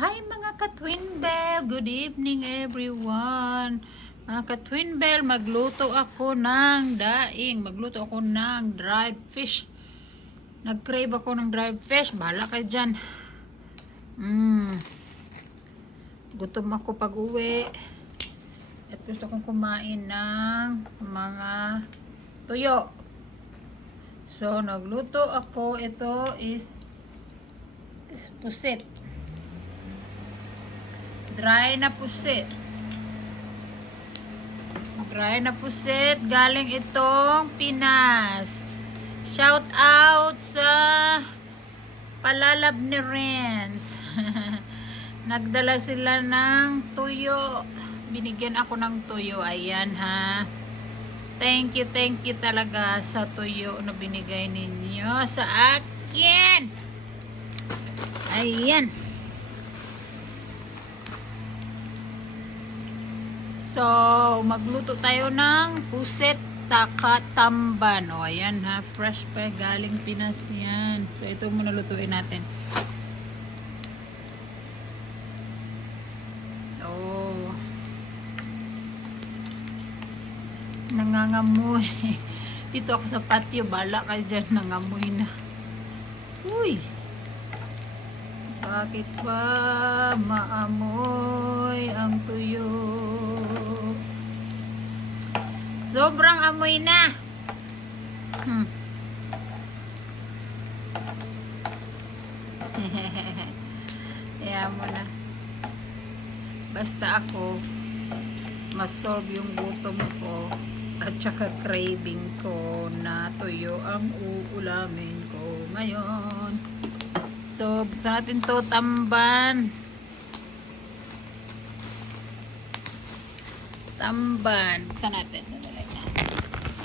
Hi mga ka-Twin Bell! Good evening everyone! Mga ka-Twin Bell, magluto ako ng daing. Magluto ako ng dried fish. Nag-crave ako ng dried fish. Bahala kayo dyan. Gutom ako pag-uwi. At gusto kong kumain ng mga tuyo. So, nagluto ako. Ito is pusit. Dry na pusit. Dry na pusit. Galing itong Pinas. Shout out sa Palalab ni Renz. Nagdala sila ng tuyo. Binigyan ako ng tuyo. Ayan ha. Thank you talaga sa tuyo na binigay ninyo sa akin. Ayan. So, magluto tayo ng puset tamban. O, ayan ha. Fresh pa. Galing Pinas yan. So, ito muna lutuin natin. Oh. Nangangamoy. Dito ako sa patio. Bala ka dyan. Nangamoy na. Uy. Bakit ba maamoy ang tuyo? Sobrang amoy na. Kaya mo na. Basta ako ma-solve yung gutom ko at saka craving ko na tuyo ang uulamin ko ngayon. So, buksan natin to tamban. Tamban. Buksan natin.